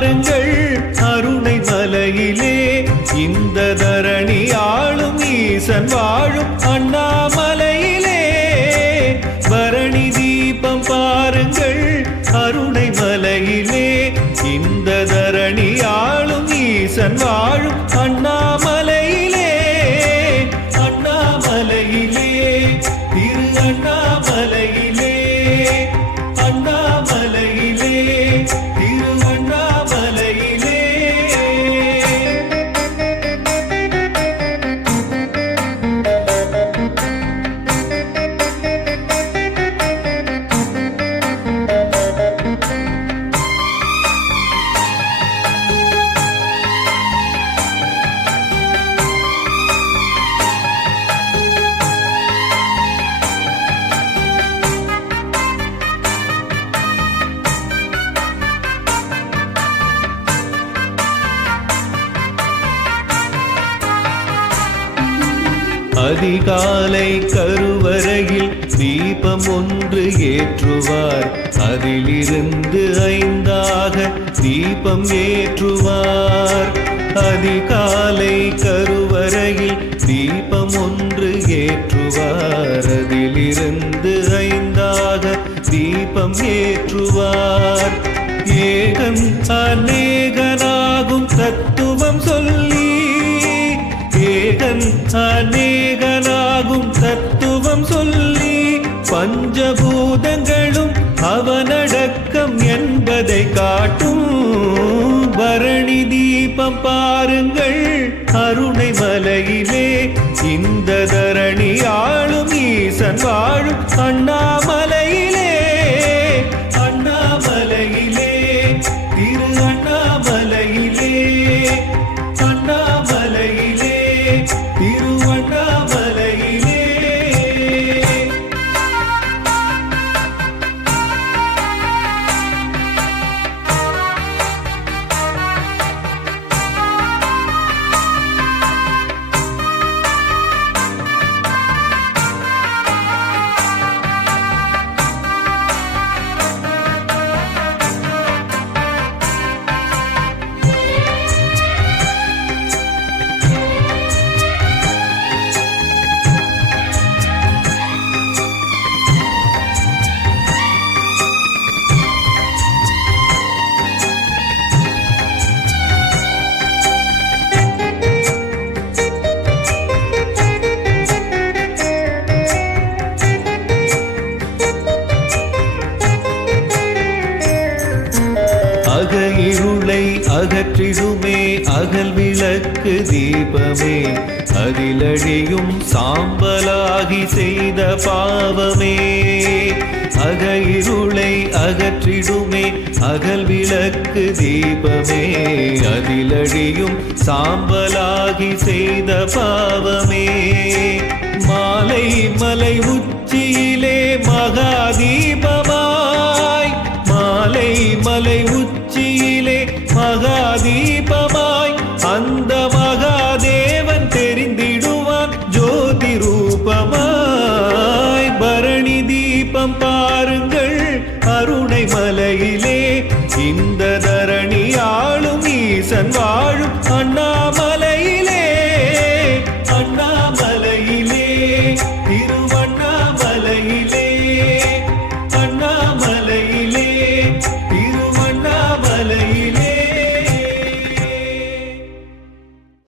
பாருங்கள் அருணை மலையிலே இந்த தரணி ஆளும் ஈசன் வாழும் அண்ணாமலையிலே பரணி தீபம் பாருங்கள் அருணை மலையிலே இந்த தரணி ஆளும் ஈசன் வாழும் அண்ணாமலையிலே அண்ணாமலையிலே திரு அண்ணாமலையிலே அண்ணாமலையிலே திரு அண்ணாமலையிலே அதிகாலை கருவறையில் தீபம் ஒன்று ஏற்றுவார் அதிலிருந்து 5ஆக தீபம் ஏற்றுவார் அதிகாலை கருவறையில் தீபம் ஒன்று ஏற்றுவார் அதிலிருந்து 5ஆக தீபம் ஏற்றுவார் ஏகன் அநேகனாகும் தத்துவம் சொல்லி ஏகன் அநேகனாகும் தத்துவம் சொல்லி பஞ்சபூதங்களும் அவனடக்கம் என்பதை காட்டும் பரணி தீபம் பாருங்கள் அருணை மலையிலே இந்த தரணி ஆளும் ஈசன் வாழும் அண்ணாமலையிலே அண்ணாமலையிலே திரு அண்ணாமலையிலே அண்ணாமலையிலே திருவண்ணாமலையிலே அகஇருளை அகற்றிடுமே அகல் விளக்கு தீபமே அதிலழியும் சாம்பலாகி செய்த பாவமே அகஇருளை அகற்றிடுமே அகல் விளக்கு தீபமே அதிலழியும் சாம்பலாகி செய்த பாவமே மாலை மலை உச்சியிலே மகாதீபமாய் மாலை மலை உச்சியிலே மகாதீபமாய் அந்த மகாதேவன் தெரிந்திடுவான் ஜோதி ரூபமாய் பரணி தீபம் பாருங்கள் அருணை மலையிலே இந்த தரணி ஆளும் ஈசன் வாழும்